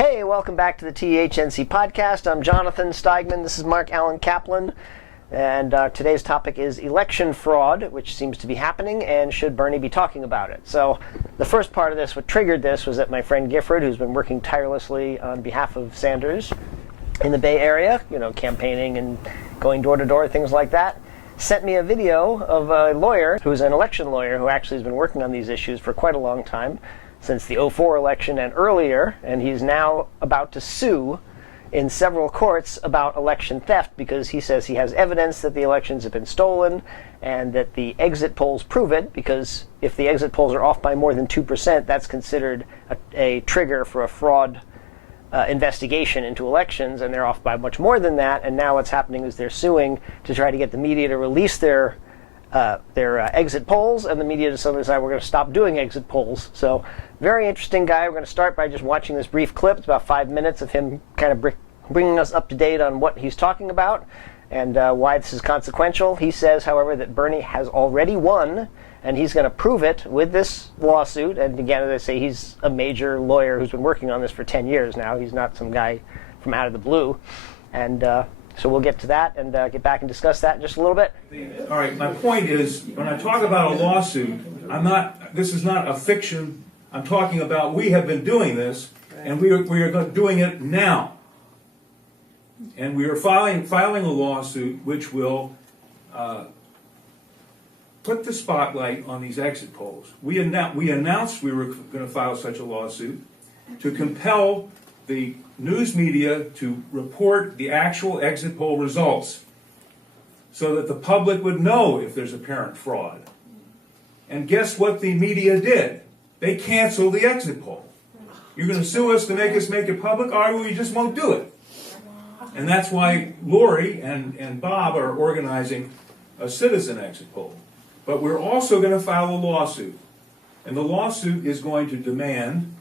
Hey, welcome back to the TEHNC podcast. I'm Jonathan Steigman. This is Mark Allen Kaplan. And today's topic is election fraud, which seems to be happening, and should Bernie be talking about it? So the first part of this, what triggered this, was that my friend Gifford, who's been working tirelessly on behalf of Sanders in the Bay Area, campaigning and going door to door, things like that, sent me a video of a lawyer who's an election lawyer who actually has been working on these issues for quite a long time, since the 2004 election and earlier, and he's now about to sue in several courts about election theft because he says he has evidence that the elections have been stolen and that the exit polls prove it, because if the exit polls are off by more than 2%, that's considered a trigger for a fraud investigation into elections, and they're off by much more than that. And now what's happening is they're suing to try to get the media to release their exit polls, and the media suddenly decide we're going to stop doing exit polls. So very interesting guy. We're going to start by just watching this brief clip. It's about 5 minutes of him kind of bringing us up to date on what he's talking about and why this is consequential. He says, however, that Bernie has already won, and he's going to prove it with this lawsuit. And again, as I say, he's a major lawyer who's been working on this for 10 years now. He's not some guy from out of the blue. And so we'll get to that and get back and discuss that in just a little bit. All right, my point is, when I talk about a lawsuit, this is not a fiction. I'm talking about we have been doing this, and we are doing it now. And we are filing a lawsuit which will put the spotlight on these exit polls. We announced we were going to file such a lawsuit to compel the news media to report the actual exit poll results so that the public would know if there's apparent fraud. And guess what the media did? They canceled the exit poll. You're going to sue us to make us make it public? Or we just won't do it. And that's why Lori and Bob are organizing a citizen exit poll. But we're also going to file a lawsuit. And the lawsuit is going to demand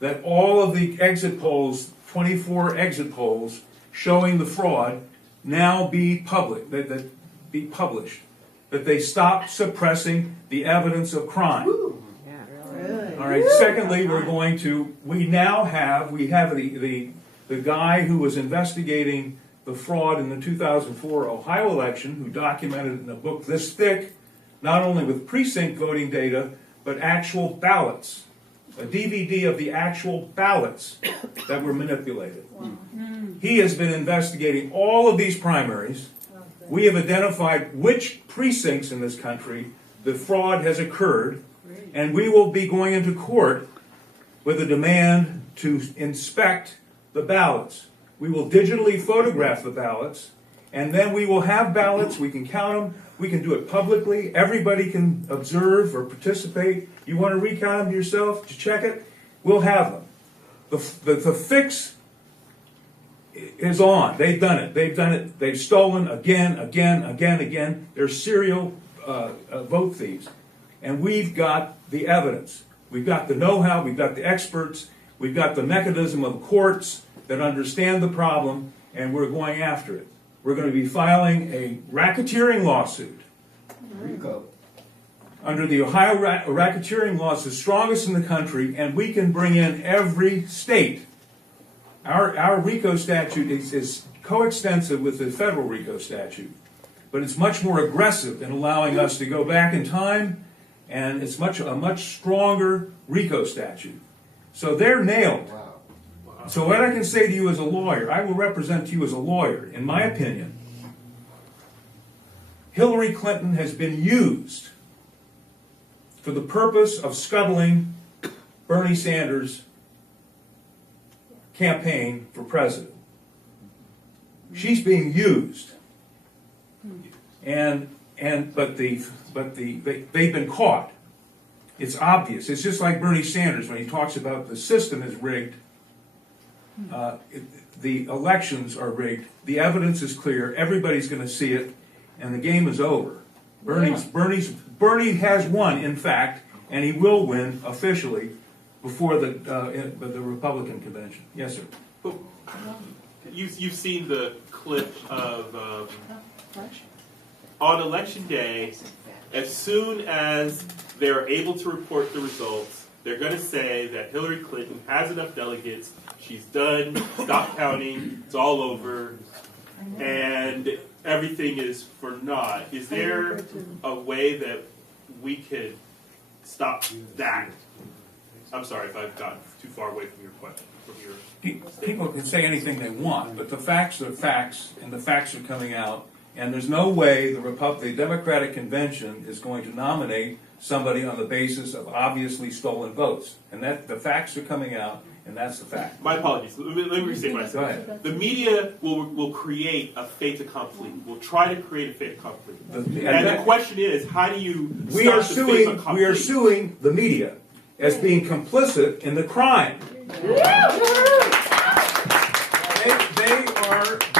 that all of the exit polls, 24 exit polls showing the fraud, now be public, that be published, that they stop suppressing the evidence of crime. All right. Secondly, we have the guy who was investigating the fraud in the 2004 Ohio election, who documented in a book this thick, not only with precinct voting data, but actual ballots. A DVD of the actual ballots that were manipulated. He has been investigating all of these primaries. We have identified which precincts in this country the fraud has occurred, and we will be going into court with a demand to inspect the ballots. We will digitally photograph the ballots, and then we will have ballots. We can count them. We can do it publicly. Everybody can observe or participate. You want to recount them yourself to check it? We'll have them. The fix is on. They've done it. They've stolen again. They're serial vote thieves. And we've got the evidence. We've got the know-how. We've got the experts. We've got the mechanism of courts that understand the problem, and we're going after it. We're going to be filing a racketeering lawsuit. Under the Ohio racketeering law, it's the strongest in the country, and we can bring in every state. Our RICO statute is coextensive with the federal RICO statute, but it's much more aggressive in allowing us to go back in time, and it's a much stronger RICO statute. So they're nailed. So what I can say to you as a lawyer, I will represent you as a lawyer. In my opinion, Hillary Clinton has been used for the purpose of scuttling Bernie Sanders' campaign for president. She's being used, but they've been caught. It's obvious. It's just like Bernie Sanders when he talks about the system is rigged. The elections are rigged. The evidence is clear. Everybody's going to see it, and the game is over. Bernie has won, in fact, and he will win officially before the Republican convention. Yes, sir. You've seen the clip of on election day, as soon as they're able to report the results, they're going to say that Hillary Clinton has enough delegates, she's done, stop counting, it's all over, and everything is for naught. Is there a way that we could stop that? I'm sorry if I've gotten too far away from your question. People can say anything they want, but the facts are facts, and the facts are coming out. And there's no way the Democratic Convention is going to nominate somebody on the basis of obviously stolen votes. And that the facts are coming out, and that's the fact. My apologies. Let me restate what I said. Go ahead. The media will create a fait accompli. Will try to create a fait accompli. And the question is, how do you We are stop the fait suing. accompli? We are suing the media as being complicit in the crime.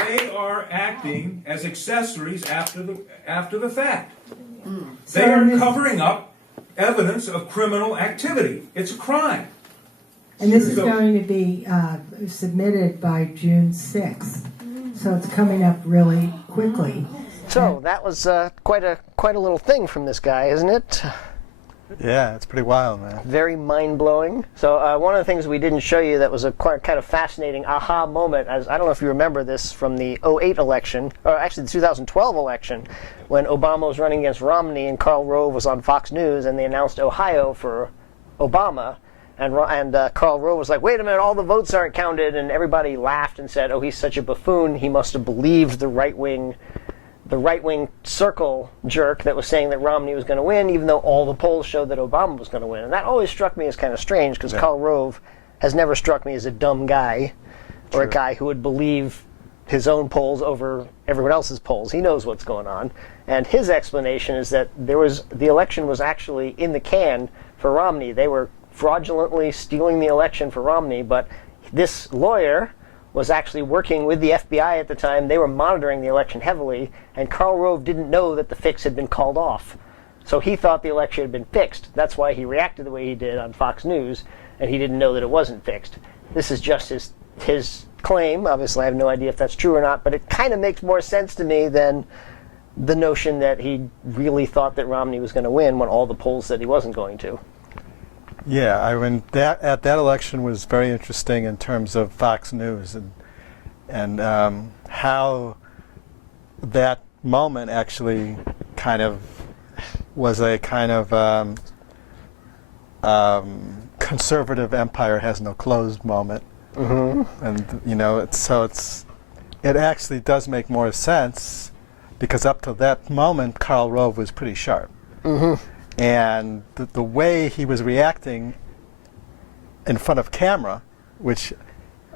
They are acting as accessories after the fact. They are covering up evidence of criminal activity. It's a crime. And this is going to be submitted by June 6th, so it's coming up really quickly. So that was quite a little thing from this guy, isn't it? Yeah, it's pretty wild, man. Very mind-blowing. So one of the things we didn't show you that was a quite kind of fascinating aha moment, as I don't know if you remember this from the 2008 election, or actually the 2012 election, when Obama was running against Romney and Karl Rove was on Fox News and they announced Ohio for Obama. And Karl Rove was like, wait a minute, all the votes aren't counted. And everybody laughed and said, oh, he's such a buffoon. He must have believed the right-wing circle jerk that was saying that Romney was going to win, even though all the polls showed that Obama was going to win. And that always struck me as kind of strange, because Karl Rove has never struck me as a dumb guy or a guy who would believe his own polls over everyone else's polls. He knows what's going on. And his explanation is that the election was actually in the can for Romney. They were fraudulently stealing the election for Romney, but this lawyer was actually working with the FBI at the time. They were monitoring the election heavily, and Karl Rove didn't know that the fix had been called off. So he thought the election had been fixed. That's why he reacted the way he did on Fox News, and he didn't know that it wasn't fixed. This is just his claim. Obviously, I have no idea if that's true or not, but it kind of makes more sense to me than the notion that he really thought that Romney was going to win when all the polls said he wasn't going to. Yeah, I mean that election was very interesting in terms of Fox News and how that moment actually kind of was a kind of conservative empire has no closed moment, and you know it actually does make more sense because up to that moment Karl Rove was pretty sharp. And the way he was reacting in front of camera, which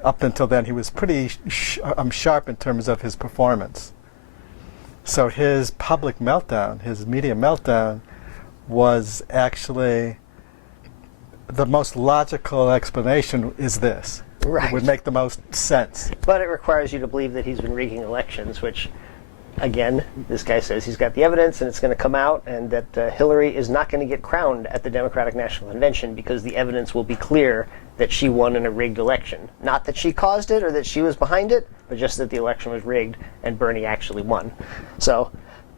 up until then he was pretty sharp in terms of his performance. So his public meltdown, his media meltdown, was actually the most logical explanation is this. Right. It would make the most sense. But it requires you to believe that he's been rigging elections, which, again, this guy says he's got the evidence and it's going to come out, and that Hillary is not going to get crowned at the Democratic National Convention because the evidence will be clear that she won in a rigged election. Not that she caused it or that she was behind it, but just that the election was rigged and Bernie actually won. So,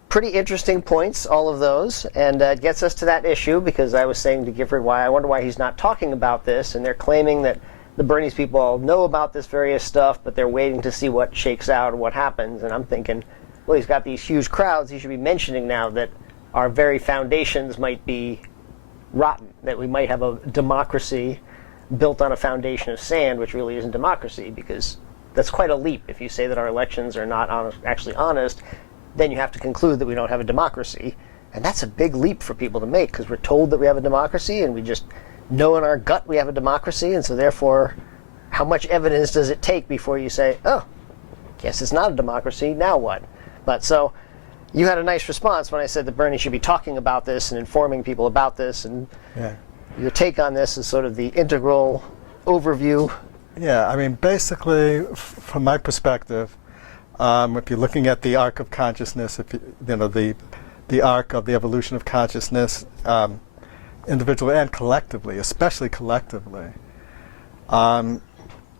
pretty interesting points, all of those, and it gets us to that issue because I was saying to Gifford, I wonder why he's not talking about this, and they're claiming that the Bernie's people all know about this various stuff, but they're waiting to see what shakes out or what happens, and I'm thinking, well, he's got these huge crowds. He should be mentioning now that our very foundations might be rotten, that we might have a democracy built on a foundation of sand, which really isn't democracy, because that's quite a leap. If you say that our elections are not actually honest, then you have to conclude that we don't have a democracy. And that's a big leap for people to make, because we're told that we have a democracy, and we just know in our gut we have a democracy, and so therefore, how much evidence does it take before you say, oh, guess it's not a democracy, now what? But so you had a nice response when I said that Bernie should be talking about this and informing people about this, and your take on this is sort of the integral overview. Yeah, I mean, basically, from my perspective, if you're looking at the Ark of Consciousness, the arc of the evolution of consciousness, individually and collectively, especially collectively,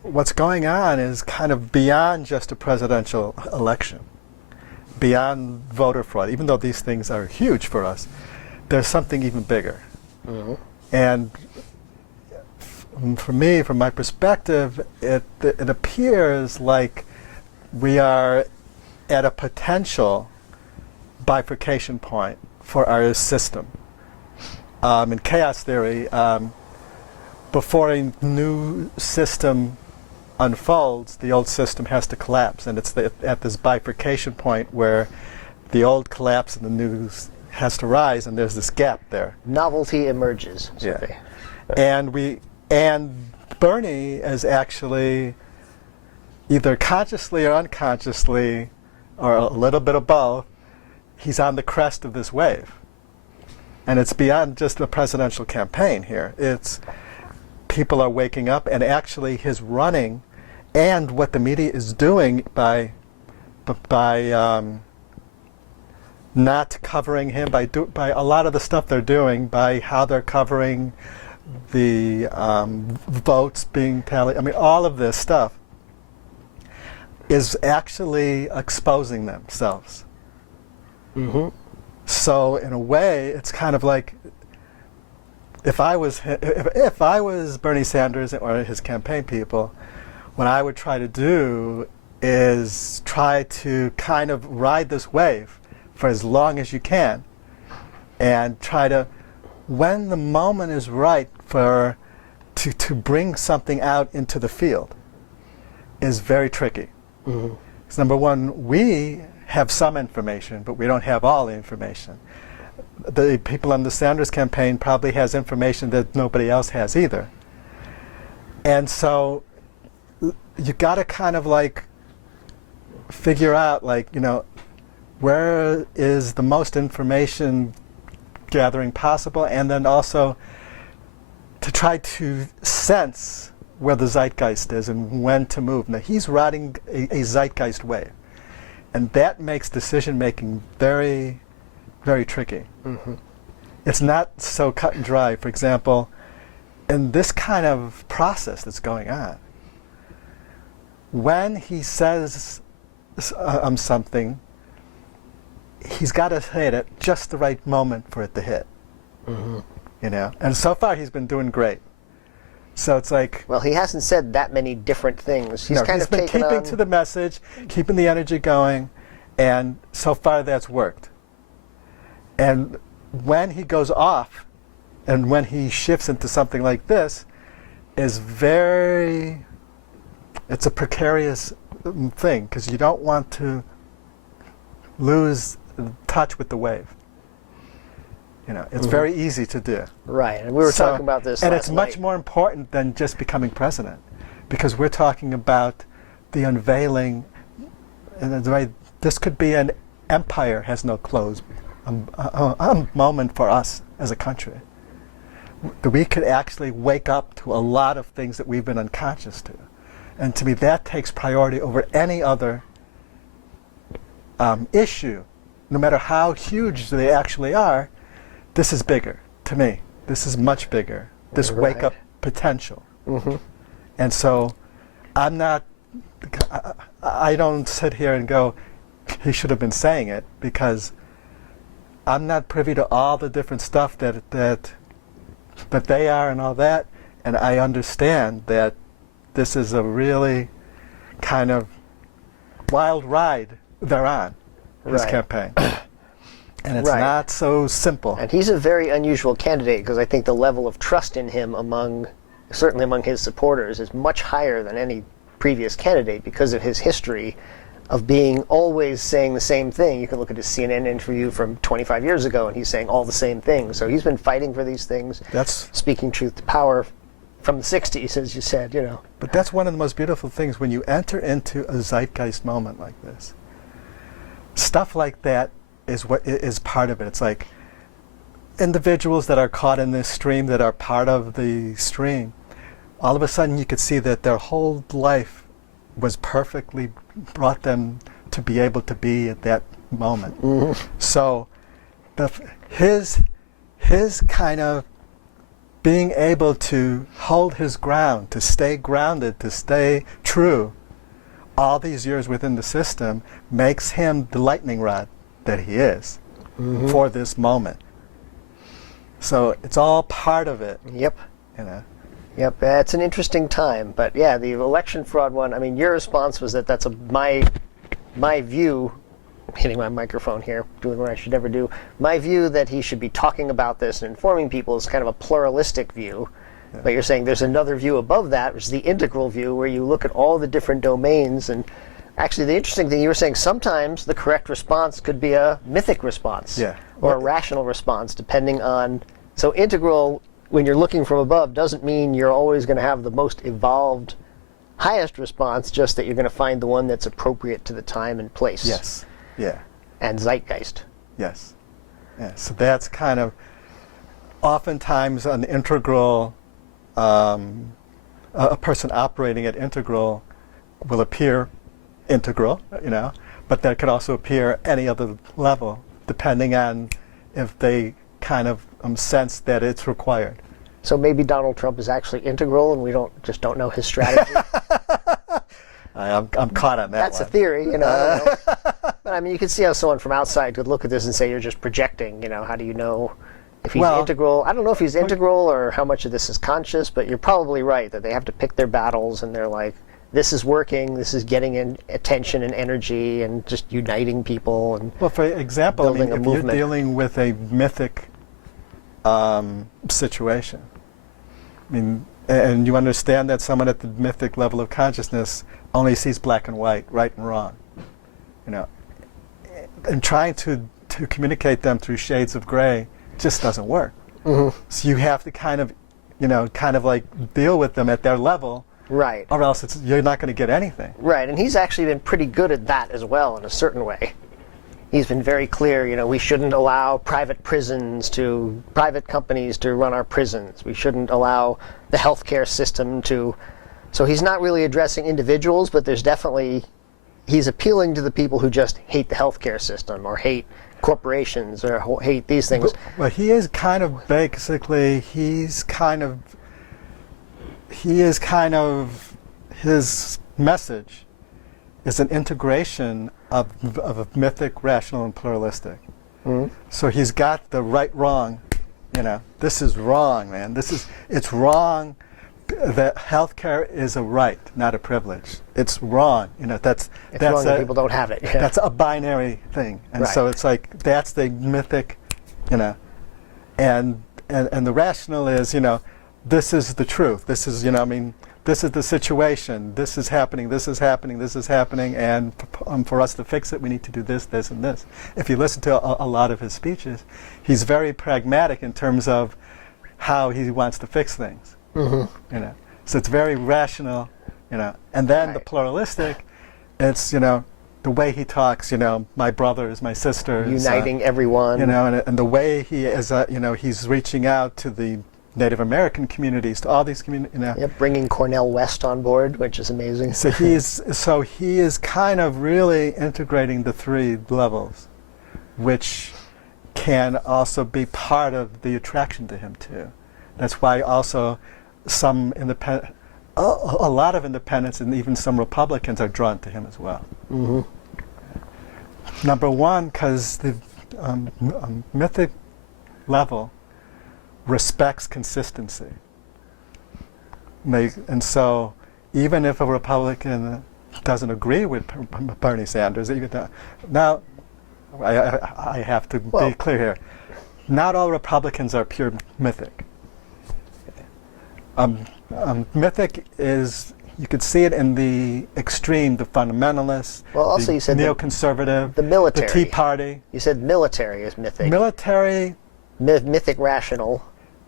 what's going on is kind of beyond just a presidential election. Beyond voter fraud, even though these things are huge for us, there's something even bigger. And for me, from my perspective, it appears like we are at a potential bifurcation point for our system. In chaos theory, before a new system unfolds, the old system has to collapse, and it's at this bifurcation point where the old collapse and the new has to rise, and there's this gap there. Novelty emerges. Yeah. And Bernie is actually either consciously or unconsciously, or a little bit of both, he's on the crest of this wave. And it's beyond just the presidential campaign here. It's people are waking up, and actually his running and what the media is doing by not covering him, by a lot of the stuff they're doing, by how they're covering the votes being tallied. I mean, all of this stuff is actually exposing themselves. Mm-hmm. So in a way, it's kind of like if I was Bernie Sanders or his campaign people, what I would try to do is try to kind of ride this wave for as long as you can, and try to, when the moment is right for to bring something out into the field, is very tricky. Mm-hmm. Because number one, we have some information, but we don't have all the information. The people on the Sanders campaign probably has information that nobody else has either. And so you got to kind of like figure out, like, you know, where is the most information gathering possible, and then also to try to sense where the zeitgeist is and when to move. Now, he's riding a zeitgeist wave, and that makes decision making very, very tricky. Mm-hmm. It's not so cut and dry. For example, in this kind of process that's going on, when he says something, he's got to hit it just the right moment for it to hit. Mm-hmm. You know, and so far he's been doing great. So it's like, Well, he hasn't said that many different things. He's kind he's of been taken keeping on, to the message, keeping the energy going, and so far that's worked. And when he goes off, and when he shifts into something like this, is it's a precarious thing, because you don't want to lose touch with the wave. You know, it's very easy to do. Right, and we were talking about this and last it's much night. more important than just becoming president, because we're talking about the unveiling, and the way this could be an empire has no close moment for us as a country. That we could actually wake up to a lot of things that we've been unconscious to. And to me, that takes priority over any other issue, no matter how huge they actually are. This is bigger to me. This is much bigger. This Right. wake-up potential. Mm-hmm. And so I'm not, I don't sit here and go, he should have been saying it, because I'm not privy to all the different stuff that they are and all that. And I understand that this is a really kind of wild ride they're on, this Right. campaign. And it's Right. not so simple. And he's a very unusual candidate, because I think the level of trust in him certainly among his supporters, is much higher than any previous candidate, because of his history of being always saying the same thing. You can look at his CNN interview from 25 years ago, and he's saying all the same things. So he's been fighting for these things, That's speaking truth to power from the 60s, as you said, you know. But that's one of the most beautiful things when you enter into a zeitgeist moment like this. Stuff like that is what is part of it. It's like individuals that are caught in this stream, that are part of the stream, all of a sudden you could see that their whole life was perfectly brought them to be able to be at that moment. Mm-hmm. So his kind of being able to hold his ground, to stay grounded, to stay true all these years within the system, makes him the lightning rod that he is for this moment. So it's all part of it, Yep. you know. Yep, it's an interesting time. But yeah, the election fraud one, I mean, your response was that that's my view, hitting my microphone here, doing what I should never do, my view that he should be talking about this and informing people is kind of a pluralistic view. Yeah. But you're saying there's another view above that, which is the integral view, where you look at all the different domains. And actually, the interesting thing, you were saying sometimes the correct response could be a mythic response, yeah, or a rational response, depending on... So integral, when you're looking from above, doesn't mean you're always going to have the most evolved, highest response, just that you're going to find the one that's appropriate to the time and place. Yes. Yeah. And zeitgeist. Yes. Yeah. So that's kind of oftentimes an integral, a person operating at integral will appear integral, but that could also appear any other level, depending on if they kind of sense that it's required. So maybe Donald Trump is actually integral, and we don't know his strategy. I'm caught on that. That's one. A theory, I don't know. But I mean, you can see how someone from outside could look at this and say you're just projecting. How do you know if he's integral? I don't know if he's integral or how much of this is conscious, but you're probably right that they have to pick their battles, and they're like, this is working, this is getting in attention and energy and just uniting people. And well, for example, building a if movement. You're dealing with a mythic situation, and you understand that someone at the mythic level of consciousness only sees black and white, right and wrong, and trying to communicate them through shades of gray just doesn't work. Mm-hmm. So you have to kind of like deal with them at their level, right? Or else you're not going to get anything. Right, and he's actually been pretty good at that as well in a certain way. He's been very clear, we shouldn't allow private companies to run our prisons. We shouldn't allow the healthcare system to... So he's not really addressing individuals, but there's definitely... He's appealing to the people who just hate the healthcare system or hate corporations or hate these things. Well, he is kind of basically, his message is an integration of mythic, rational, and pluralistic. Mm-hmm. So he's got the right, wrong. This is wrong, man. It's wrong. That healthcare is a right, not a privilege. It's wrong. That's wrong that people don't have it. Yeah. That's a binary thing, and right. So it's like that's the mythic, and the rational is, this is the truth. This is, this is the situation. This is happening. This is happening. This is happening. And for us to fix it, we need to do this, this, and this. If you listen to a lot of his speeches, he's very pragmatic in terms of how he wants to fix things. Mm-hmm. So it's very rational, And then the pluralistic, it's the way he talks. My brothers, my sisters, uniting everyone. And the way he is, he's reaching out to the Native American communities, to all these communities. Yep, bringing Cornel West on board, which is amazing. So he is kind of really integrating the three levels, which can also be part of the attraction to him too. That's why also some a lot of independents and even some Republicans are drawn to him as well. Mm-hmm. Number one, because the mythic level respects consistency. And so even if a Republican doesn't agree with Bernie Sanders, now I have to be clear here. Not all Republicans are pure mythic. Mythic is, you could see it in the extreme, the fundamentalists, also the you said neoconservative, the military. The Tea Party. You said military is mythic. Military mythic rational.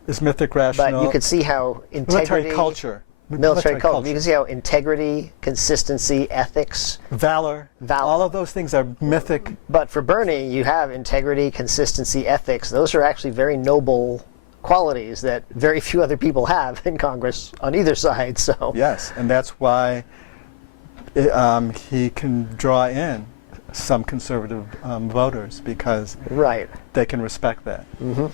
Is mythic rational. But you could see how integrity... Military culture. Military culture. You can see how integrity, consistency, ethics... Valor. All of those things are mythic. But for Bernie, you have integrity, consistency, ethics. Those are actually very noble qualities that very few other people have in Congress on either side. So yes, and that's why he can draw in some conservative voters, because they can respect that. Mm-hmm.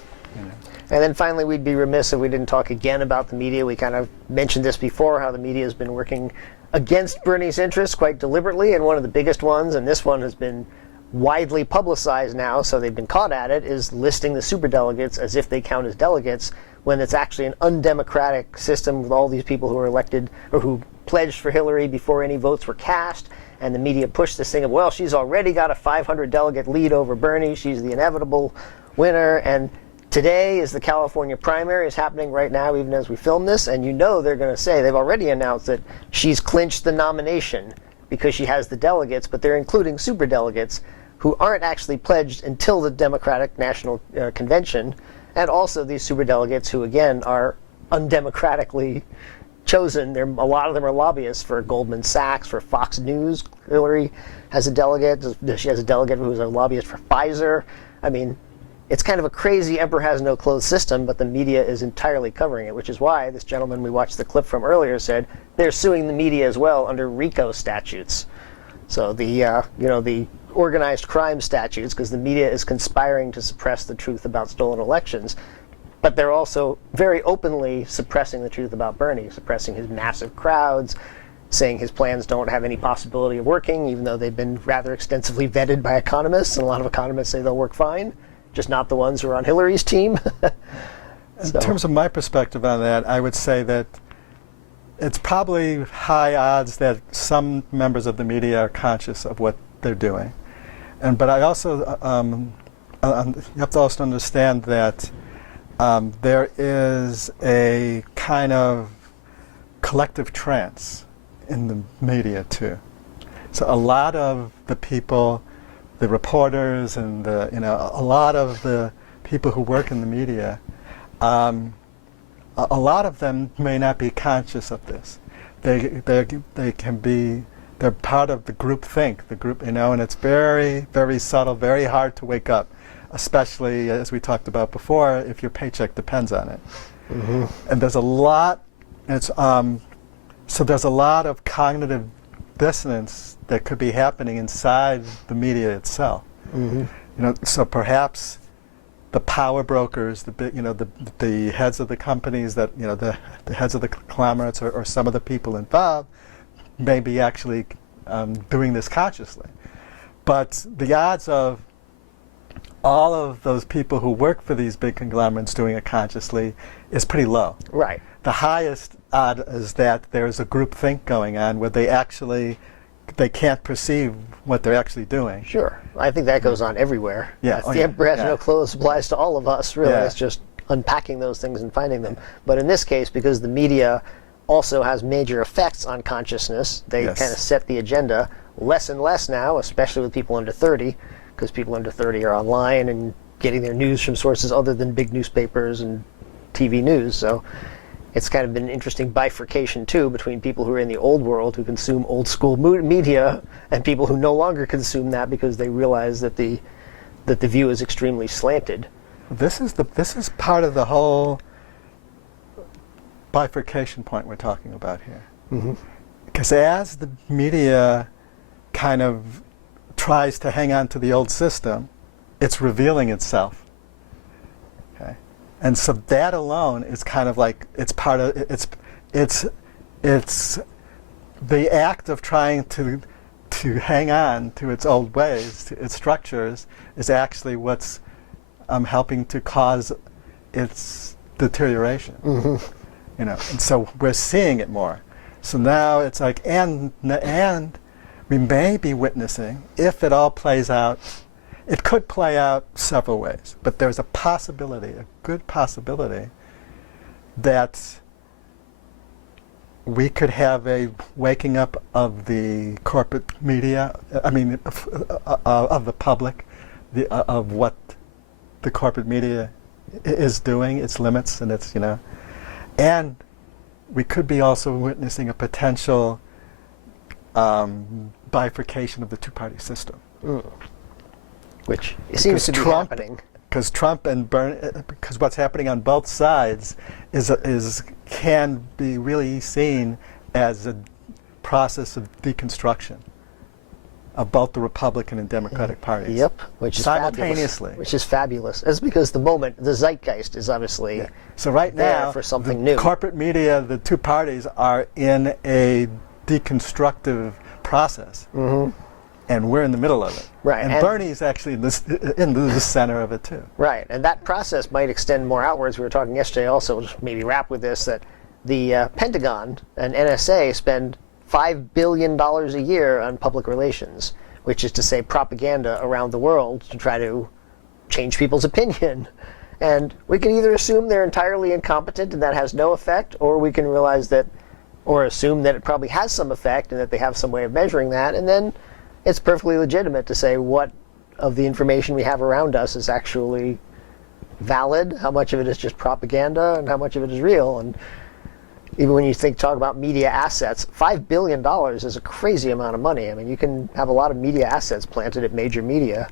And then finally, we'd be remiss if we didn't talk again about the media. We kind of mentioned this before, how the media has been working against Bernie's interests quite deliberately, and one of the biggest ones, and this one has been widely publicized now, so they've been caught at it, is listing the superdelegates as if they count as delegates, when it's actually an undemocratic system with all these people who are elected or who pledged for Hillary before any votes were cast, and the media pushed this thing of, well, she's already got a 500 delegate lead over Bernie, she's the inevitable winner, and today is the California primary is happening right now, even as we film this, and you know they're going to say, they've already announced that she's clinched the nomination because she has the delegates, but they're including superdelegates who aren't actually pledged until the Democratic National Convention, and also these superdelegates who, again, are undemocratically chosen. A lot of them are lobbyists for Goldman Sachs, for Fox News. Hillary has a delegate. She has a delegate who's a lobbyist for Pfizer. I mean, it's kind of a crazy emperor has no clothes system, but the media is entirely covering it, which is why this gentleman we watched the clip from earlier said they're suing the media as well under RICO statutes. So the organized crime statutes, because the media is conspiring to suppress the truth about stolen elections. But they're also very openly suppressing the truth about Bernie, suppressing his massive crowds, saying his plans don't have any possibility of working, even though they've been rather extensively vetted by economists, and a lot of economists say they'll work fine, just not the ones who are on Hillary's team. In terms of my perspective on that, I would say that it's probably high odds that some members of the media are conscious of what they're doing. But I also, you have to also understand that there is a kind of collective trance in the media too. So a lot of the people, the reporters, and a lot of the people who work in the media, a lot of them may not be conscious of this. They can be. They're part of the group think, and it's very, very subtle, very hard to wake up, especially, as we talked about before, if your paycheck depends on it. Mm-hmm. And there's a lot, so there's a lot of cognitive dissonance that could be happening inside the media itself. Mm-hmm. So perhaps the power brokers, the heads of the companies that, the heads of the conglomerates or some of the people involved, may be actually doing this consciously. But the odds of all of those people who work for these big conglomerates doing it consciously is pretty low. Right. The highest odd is that there's a group think going on where they can't perceive what they're actually doing. Sure. I think that goes on everywhere. Yeah. The emperor has no clothes applies to all of us, really. Yeah. It's just unpacking those things and finding them. But in this case, because the media also has major effects on consciousness, they kind of set the agenda less and less now, especially with people under 30, because people under 30 are online and getting their news from sources other than big newspapers and TV news. So it's kind of been an interesting bifurcation, too, between people who are in the old world who consume old school media and people who no longer consume that because they realize that the view is extremely slanted. This is part of the whole bifurcation point we're talking about here. Because as the media kind of tries to hang on to the old system, it's revealing itself. Okay, and so that alone is kind of like it's the act of trying to hang on to its old ways, to its structures, is actually what's helping to cause its deterioration. And so we're seeing it more. So now it's like, and we may be witnessing, if it all plays out, it could play out several ways, but there's a possibility, a good possibility, that we could have a waking up of the corporate media, of the public, of what the corporate media is doing, its limits, and its, and we could be also witnessing a potential bifurcation of the two-party system. Which seems to be happening. Because Trump and because what's happening on both sides can be really seen as a process of deconstruction of both the Republican and Democratic parties. Yep, which is simultaneously. Fabulous, which is fabulous. That's because the zeitgeist is obviously so right now for something new. Corporate media, the two parties are in a deconstructive process. and we're in the middle of it. Right, And and- Bernie's actually in the center of it too. Right, and that process might extend more outwards. We were talking yesterday also, we'll just maybe wrap with this, that the Pentagon and NSA spend $5 billion a year on public relations, which is to say propaganda around the world to try to change people's opinion. And we can either assume they're entirely incompetent and that has no effect, or we can realize that, or assume that it probably has some effect and that they have some way of measuring that, and then it's perfectly legitimate to say what of the information we have around us is actually valid, how much of it is just propaganda, and how much of it is real. And even when you talk about media assets, $5 billion is a crazy amount of money. I mean, you can have a lot of media assets planted at major media,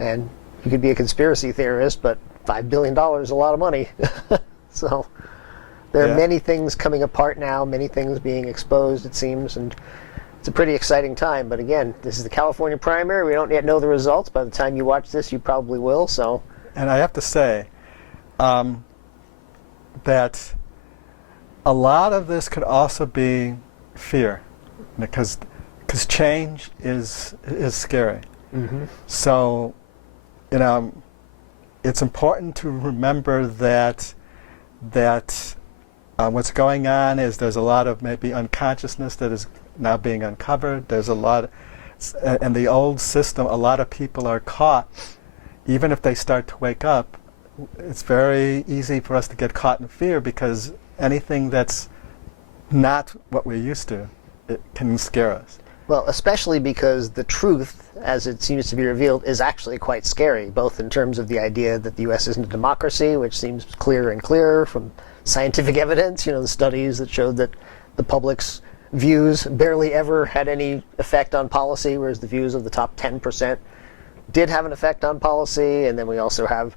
and you could be a conspiracy theorist, but $5 billion is a lot of money. So there are many things coming apart now, many things being exposed, it seems, and it's a pretty exciting time. But again, this is the California primary. We don't yet know the results. By the time you watch this, you probably will. So, And I have to say that a lot of this could also be fear, because change is scary. So, it's important to remember that what's going on is there's a lot of maybe unconsciousness that is now being uncovered. There's a lot, in the old system, a lot of people are caught. Even if they start to wake up, it's very easy for us to get caught in fear, because anything that's not what we're used to, it can scare us. well, especially because the truth, as it seems to be revealed, is actually quite scary, both in terms of the idea that the U.S. isn't a democracy, which seems clearer and clearer from scientific evidence, the studies that showed that the public's views barely ever had any effect on policy, whereas the views of the top 10% did have an effect on policy. And then we also have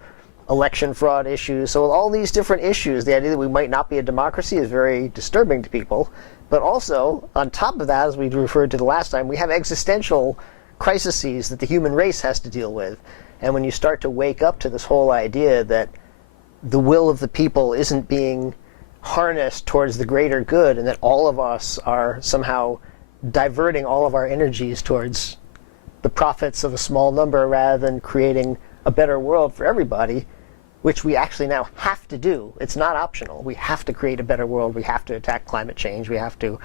election fraud issues. So with all these different issues, the idea that we might not be a democracy is very disturbing to people. But also, on top of that, as we referred to the last time, we have existential crises that the human race has to deal with. And when you start to wake up to this whole idea that the will of the people isn't being harnessed towards the greater good, and that all of us are somehow diverting all of our energies towards the profits of a small number rather than creating a better world for everybody, which we actually now have to do. It's not optional. We have to create a better world. We have to attack climate change. We have to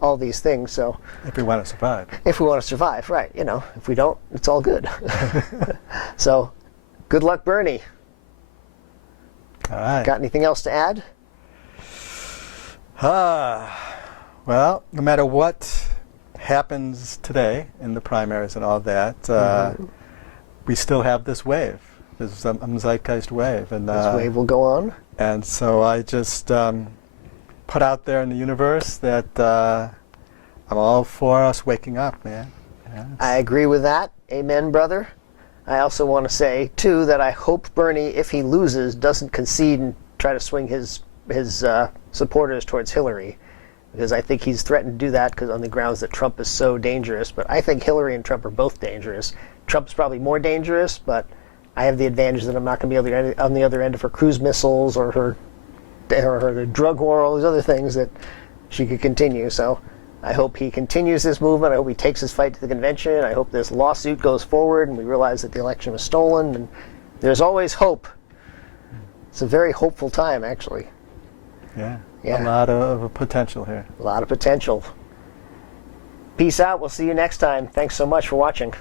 all these things. So If we want to survive. if we want to survive, right, if we don't, it's all good. So good luck, Bernie. All right. Got anything else to add? Well, no matter what happens today in the primaries and all that, we still have this wave, this zeitgeist wave. And, This wave will go on. And so I just put out there in the universe that I'm all for us waking up, man. I agree with that. Amen, brother. I also want to say, too, that I hope Bernie, if he loses, doesn't concede and try to swing his supporters towards Hillary, because I think he's threatened to do that because on the grounds that Trump is so dangerous. But I think Hillary and Trump are both dangerous. Trump's probably more dangerous, but I have the advantage that I'm not going to be on the other end of her cruise missiles or her drug war, all these other things that she could continue. So I hope he continues this movement. I hope he takes his fight to the convention. I hope this lawsuit goes forward and we realize that the election was stolen. And there's always hope. It's a very hopeful time, actually. Yeah. Yeah. A lot of potential here. A lot of potential. Peace out. We'll see you next time. Thanks so much for watching.